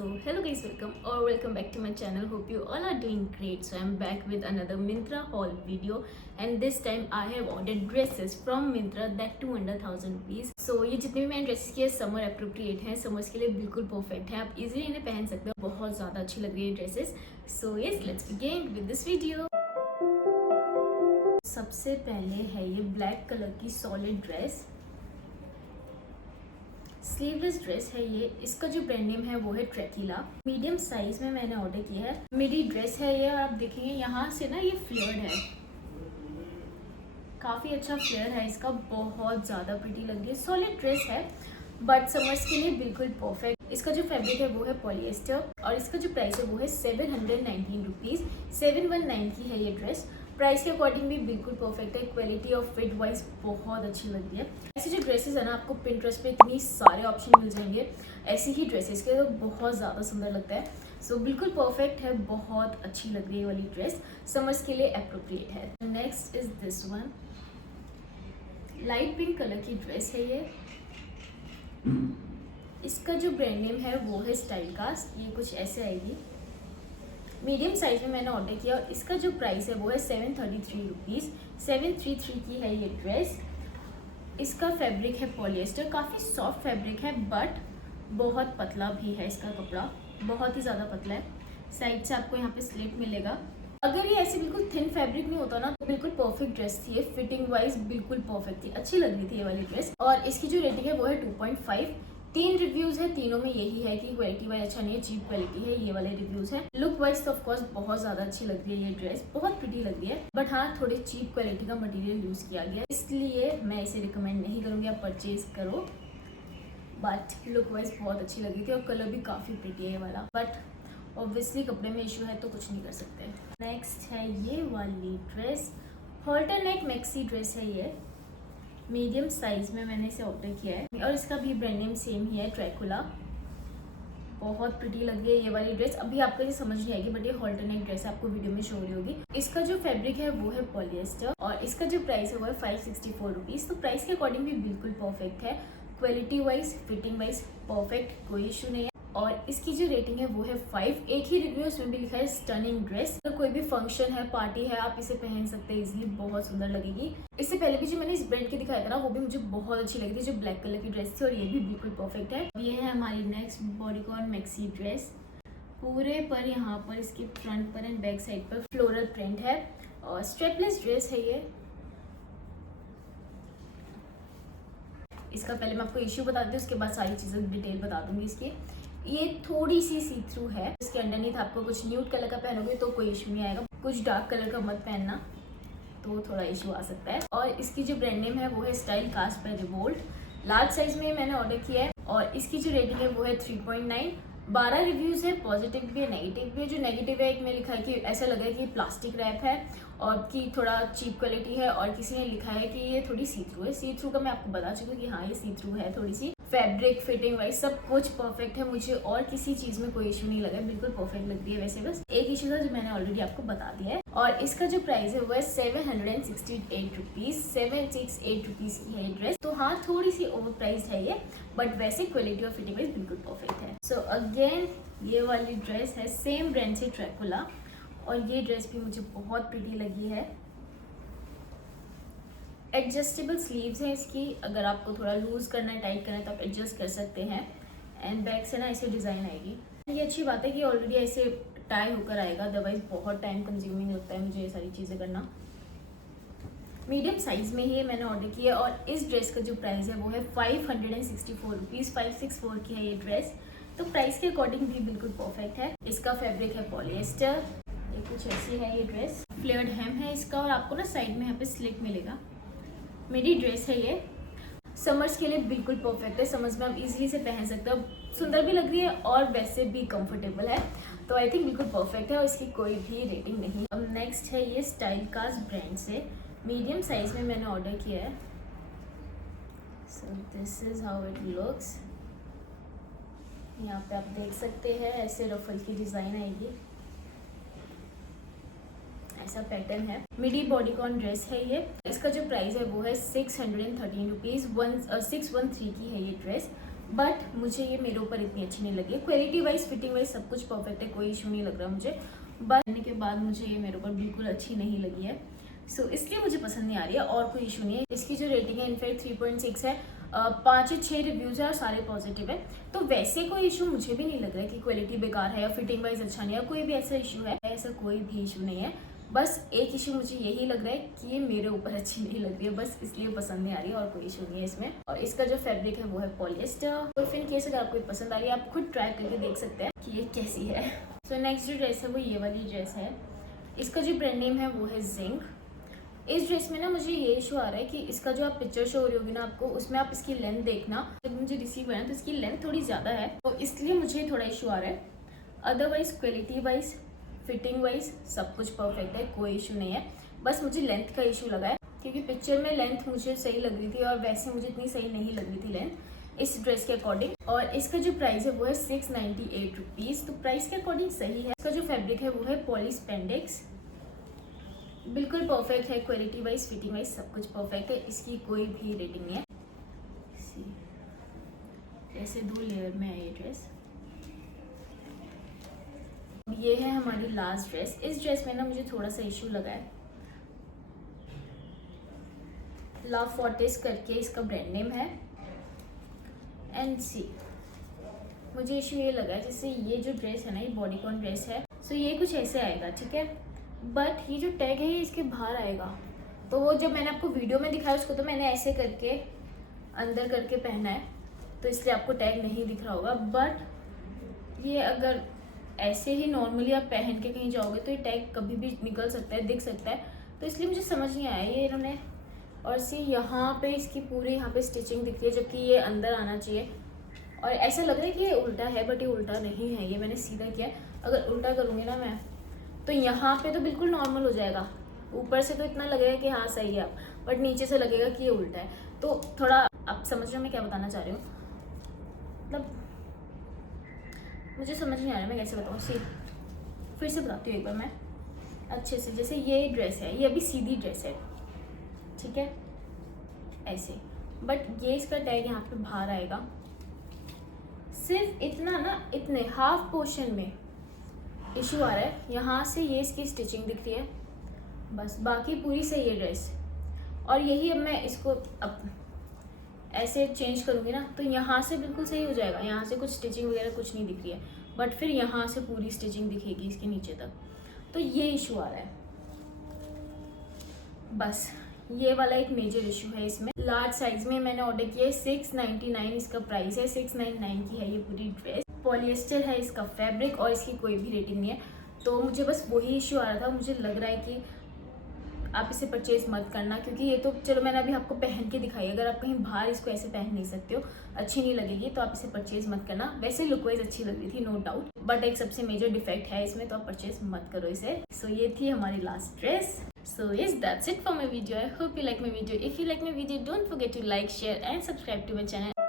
Hello guys, welcome back to my channel. Hope you all are doing great. So I'm back with another Myntra haul video, and this time I have ordered dresses from Myntra, that too under 1000 rupees. So ये जितने भी मैंने dresses किए summer appropriate हैं, summers के लिए बिल्कुल perfect है, आप इजीली इन्हें पहन सकते हो, बहुत ज़्यादा अच्छी लग रही है dresses. So yes, let's begin with this video. सबसे पहले है ये ब्लैक कलर की सॉलिड ड्रेस, स्लीवलेस ड्रेस है ये. इसका जो ब्रांड नेम है वो है ट्रेकिला. मीडियम साइज में मैंने ऑर्डर किया है. मिडी ड्रेस है ये, और आप देखेंगे यहाँ से ना ये फ्लेयर्ड है, काफ़ी अच्छा फ्लेयर है इसका, बहुत ज़्यादा प्रिटी लग रही है. सॉलिड ड्रेस है बट समर्स के लिए बिल्कुल परफेक्ट. इसका जो फैब्रिक है वो है पॉलिएस्टर, और इसका जो प्राइस है वो है 719 रुपीज़. 719 की है ये ड्रेस. प्राइस के अकॉर्डिंग भी बिल्कुल परफेक्ट है. क्वालिटी और फिट वाइज बहुत अच्छी लग रही है. ऐसी जो ड्रेसेस है ना, आपको पिंटरेस्ट पे इतनी सारे ऑप्शन मिल जाएंगे ऐसी ही ड्रेसेस के, तो बहुत ज़्यादा सुंदर लगता है. सो बिल्कुल परफेक्ट है, बहुत अच्छी लग रही है वाली ड्रेस, समर्स के लिए अप्रोप्रिएट है. Next is this one, light pink colour की ड्रेस है ये. इसका जो ब्रांड नेम है वो है स्टाइल कास्ट. ये कुछ ऐसे आएगी. मीडियम साइज में मैंने ऑर्डर किया, और इसका जो प्राइस है वो है 733 रुपीज़. 733 की है ये ड्रेस. इसका फैब्रिक है पॉलिएस्टर, काफ़ी सॉफ्ट फैब्रिक है बट बहुत पतला भी है. इसका कपड़ा बहुत ही ज़्यादा पतला है. साइड से आपको यहाँ पे स्लिट मिलेगा. अगर ये ऐसे बिल्कुल थिन फैब्रिक नहीं होता ना, तो बिल्कुल परफेक्ट ड्रेस थी ये. फिटिंग वाइज बिल्कुल परफेक्ट थी, अच्छी लग रही थी ये वाली ड्रेस. और इसकी जो रेटिंग है वो है 2.5. 3 रिव्यूज़ है, तीनों में यही है कि क्वालिटी वाइज अच्छा नहीं है, चीप क्वालिटी है, ये वाले रिव्यूज़ है. लुक वाइज तो ऑफकोर्स बहुत ज़्यादा अच्छी लग रही है ये ड्रेस, बहुत प्रिटी लग रही है, बट हाँ थोड़ी चीप क्वालिटी का मटेरियल यूज़ किया गया, इसलिए मैं इसे रिकमेंड नहीं करूँगी आप परचेज करो. बट लुक वाइज बहुत अच्छी लग रही थी, और कलर भी काफ़ी प्रिटी है ये वाला. बट ऑब्वियसली कपड़े में इशू है तो कुछ नहीं कर सकते. नेक्स्ट है ये वाली dress, halter neck maxi dress है ये. मीडियम साइज में मैंने इसे ऑर्डर किया है, और इसका भी ब्रांड नेम सेम ही है, ट्रैकुला. बहुत प्रिटी लग रही है ये वाली ड्रेस. अभी आपको ये समझ नहीं आएगी, बट ये हॉल्टरनेक ड्रेस आपको वीडियो में शो हो रही होगी. इसका जो फैब्रिक है वो है पॉलिएस्टर, और इसका जो प्राइस है वो है 564 रुपीज़. तो प्राइस के अकॉर्डिंग भी बिल्कुल परफेक्ट है. Quality wise, fitting wise perfect, कोई इशू नहीं है. और इसकी जो रेटिंग है वो है 5. एक ही रिव्यू उसमें भी लिखा है स्टनिंग ड्रेस. तो कोई भी फंक्शन है, पार्टी है, आप इसे पहन सकते हैं इजीली, बहुत सुंदर लगेगी. इससे पहले भी जो मैंने इस ब्रांड की दिखाया था ना, वो भी मुझे बहुत अच्छी लगी थी, जो ब्लैक कलर की ड्रेस थी, और ये भी बिल्कुल परफेक्ट है. ये है हमारी नेक्स्ट बॉडीकॉन मैक्सी ड्रेस. पूरे पर यहाँ पर इसके फ्रंट पर एंड बैक साइड पर फ्लोरल प्रिंट है, और स्ट्रेपलेस ड्रेस है ये. इसका पहले मैं आपको इश्यू बता दूँ, उसके बाद सारी चीज़ें डिटेल बता दूंगी इसकी. ये थोड़ी सी सी थ्रू है. इसके अंडरनीथ आपको कुछ न्यूड कलर का पहनोगे तो कोई इशू नहीं आएगा, कुछ डार्क कलर का मत पहनना तो थोड़ा इशू आ सकता है. और इसकी जो ब्रांड नेम है वो है style cast by revolt. Large size में मैंने ऑर्डर किया है, और इसकी जो रेटिंग है वो है 3.9. 12 रिव्यूज़ है, पॉजिटिव भी है, नेगेटिव भी है. जो नेगेटिव है, एक में लिखा है कि ऐसा लगा है कि प्लास्टिक रैप है और कि थोड़ा चीप क्वालिटी है, और किसी ने लिखा है कि ये थोड़ी सी थ्रू है. सी थ्रू का मैं आपको बता चुकी हूँ कि हाँ ये सी थ्रू है थोड़ी सी. फैब्रिक, फिटिंग वाइज सब कुछ परफेक्ट है, मुझे और किसी चीज़ में कोई इशू नहीं लगा, बिल्कुल परफेक्ट लग रही है. वैसे बस एक इशू था जो मैंने ऑलरेडी आपको बता दिया है. और इसका जो प्राइस है वो है 768 रुपीज़. 768 रुपीज़ की है ये ड्रेस. तो हाँ थोड़ी सी ओवर प्राइस है ये, बट वैसे क्वालिटी और फिटिंग वाइज बिल्कुल परफेक्ट है. सो अगेन ये वाली ड्रेस है सेम ब्रांड से, ट्रैकुला, और ये ड्रेस भी मुझे बहुत प्रिटी लगी है. एडजस्टेबल स्लीव्स हैं इसकी, अगर आपको थोड़ा लूज करना है, टाइट करना है तो आप एडजस्ट कर सकते हैं. एंड बैक से ना ऐसे डिज़ाइन आएगी. ये अच्छी बात है कि ऑलरेडी ऐसे टाई होकर आएगा, अदरवाइज बहुत टाइम कंज्यूमिंग होता है मुझे ये सारी चीज़ें करना. मीडियम साइज में ही मैंने ऑर्डर किया, और इस ड्रेस का जो प्राइस है वो है 564 रुपीज़. 564 की है ये ड्रेस. तो प्राइस के अकॉर्डिंग भी बिल्कुल परफेक्ट है. इसका फैब्रिक है पॉलिएस्टर. ये कुछ ऐसी है ये ड्रेस. फ्लेयर्ड हेम है इसका, और आपको ना साइड में यहाँ पे स्लिट मिलेगा. मेरी ड्रेस है ये. समर्स के लिए बिल्कुल परफेक्ट है, समर्स में आप इजीली से पहन सकते हो. सुंदर भी लग रही है और वैसे भी कंफर्टेबल है, तो आई थिंक बिल्कुल परफेक्ट है, और इसकी कोई भी रेटिंग नहीं. अब नेक्स्ट है ये स्टाइल कास्ट ब्रांड से. मीडियम साइज में मैंने ऑर्डर किया है. So this is how it looks. यहाँ पे आप देख सकते हैं ऐसे रफल की डिज़ाइन आएगी, ऐसा पैटर्न है. मिडी बॉडीकॉन ड्रेस है ये. इसका जो प्राइस है वो है 613 रुपीज़. 613 की है ये ड्रेस. बट मुझे ये मेरे ऊपर इतनी अच्छी नहीं लगी। क्वालिटी वाइज, फिटिंग वाइज सब कुछ परफेक्ट है, कोई इशू नहीं लग रहा मुझे, बट करने के बाद मुझे ये मेरे ऊपर बिल्कुल अच्छी नहीं लगी है। सो इसलिए मुझे पसंद नहीं आ रही है, और कोई इशू नहीं है। इसकी जो रेटिंग है इनफैक्ट 3.6 है, 5 या 6 रिव्यूज है और सारे पॉजिटिव है। तो वैसे कोई इशू मुझे भी नहीं लग रहा है कि क्वालिटी बेकार है या फिटिंग वाइज अच्छा नहीं है, कोई भी ऐसा इशू है, ऐसा कोई भी इशू नहीं है। बस एक इशू मुझे यही लग रहा है कि ये मेरे ऊपर अच्छी नहीं लग रही है, बस इसलिए पसंद नहीं आ रही है, और कोई इशू नहीं है इसमें। और इसका जो फैब्रिक है वो है पॉलिएस्टर। तो फिर केस अगर आपको पसंद आ रही है, आप खुद ट्राई करके देख सकते हैं कि ये कैसी है। सो नेक्स्ट जो ड्रेस है वो ये वाली ड्रेस है। इसका जो ब्रांड नेम है वो है जिंक। इस ड्रेस में ना मुझे ये इशू आ रहा है कि इसका जो आप पिक्चर शो हो रही होगी ना आपको, उसमें आप इसकी लेंथ देखना, जब मुझे रिसीव हुआ है तो इसकी लेंथ थोड़ी ज़्यादा है, तो इसलिए मुझे थोड़ा इशू आ रहा है। Otherwise quality wise, fitting wise सब कुछ परफेक्ट है, कोई इशू नहीं है। बस मुझे लेंथ का इशू लगा है, क्योंकि पिक्चर में लेंथ मुझे सही लग रही थी और वैसे मुझे इतनी सही नहीं लग रही थी लेंथ इस ड्रेस के अकॉर्डिंग। और इसका जो प्राइस है वो है 698 रुपीज़, तो प्राइस के अकॉर्डिंग सही है। इसका जो फैब्रिक है वो है पॉली स्पेंडेक्स, बिल्कुल परफेक्ट है, क्वालिटी वाइज, फिटिंग वाइज सब कुछ परफेक्ट है, इसकी कोई भी रेटिंग नहीं है। ऐसे 2 लेयर में है ये ड्रेस। ये है हमारी लास्ट ड्रेस। इस ड्रेस में ना मुझे थोड़ा सा इशू लगा है। लव फोर्टिस करके इसका ब्रांड नेम है, एंड सी मुझे इशू ये लगा है, जैसे ये जो ड्रेस है ना, ये बॉडीकॉन ड्रेस है, सो ये कुछ ऐसे आएगा, ठीक है, बट ये जो टैग है ये इसके बाहर आएगा। तो वो जब मैंने आपको वीडियो में दिखाया उसको तो मैंने ऐसे करके अंदर करके पहना है, तो इसलिए आपको टैग नहीं दिख रहा होगा। बट ये अगर ऐसे ही नॉर्मली आप पहन के कहीं जाओगे तो ये टैग कभी भी निकल सकता है, दिख सकता है, तो इसलिए मुझे समझ नहीं आया ये इन्होंने। और सी यहाँ पे इसकी पूरी यहाँ पे स्टिचिंग दिख रही है, जबकि ये अंदर आना चाहिए, और ऐसा लग रहा है कि ये उल्टा है, बट ये उल्टा नहीं है, ये मैंने सीधा किया। अगर उल्टा करूँगी ना मैं, तो यहाँ पे तो बिल्कुल नॉर्मल हो जाएगा, ऊपर से तो इतना लगेगा कि हाँ सही है, बट नीचे से लगेगा कि ये उल्टा है। तो थोड़ा आप समझ रहे हो मैं क्या बताना चाह रही हूँ, मतलब मुझे समझ नहीं आ रहा मैं कैसे बताऊँ। फिर से बताती हूँ एक बार मैं अच्छे से। जैसे ये ड्रेस है, ये अभी सीधी ड्रेस है, ठीक है, ऐसे, बट ये इसका टैग यहाँ पे बाहर आएगा, सिर्फ इतना ना, इतने हाफ पोर्शन में इशू आ रहा है। यहाँ से ये इसकी स्टिचिंग दिख रही है बस, बाकी पूरी सही है ड्रेस। और यही अब मैं इसको अब ऐसे चेंज करूँगी ना, तो यहाँ से बिल्कुल सही हो जाएगा, यहाँ से कुछ स्टिचिंग वगैरह कुछ नहीं दिख रही है, बट फिर यहाँ से पूरी स्टिचिंग दिखेगी इसके नीचे तक, तो ये इशू आ रहा है बस। ये वाला एक मेजर इशू है इसमें। लार्ज साइज में मैंने ऑर्डर किया है, 699 इसका प्राइस है, 699 की है ये पूरी ड्रेस। पॉलिएस्टर है इसका फैब्रिक, और इसकी कोई भी रेटिंग नहीं है, तो मुझे बस वही इशू आ रहा था। मुझे लग रहा है कि आप इसे परचेज मत करना, क्योंकि ये तो चलो मैंने अभी आपको पहन के दिखाई, अगर आप कहीं बाहर इसको ऐसे पहन नहीं सकते हो, अच्छी नहीं लगेगी, तो आप इसे परचेज मत करना। वैसे लुक वाइज अच्छी लग रही थी नो डाउट, बट एक सबसे मेजर डिफेक्ट है इसमें, तो आप परचेज मत करो इसे। सो ये थी हमारी last dress. So yes, that's it for my video. I hope you like my video. If you like my video, don't forget to like, share and subscribe to my channel.